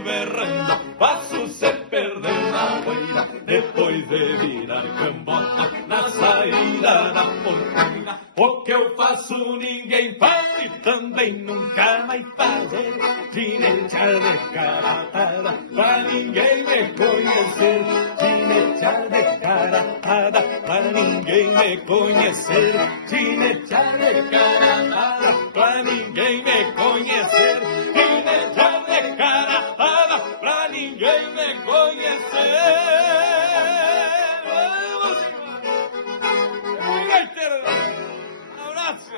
berrando, faço se perder na poeira, depois de virar cambota na saída da porteira. O que eu faço ninguém faz e também nunca vai fazer, ginetear de caratada pra ninguém me conhecer, ginetear de caratada pra ninguém me conhecer, ginetear de caratada pra ninguém me conhecer, ginetear de caratada pra ninguém me conhecer. Vamos embora! Abraço!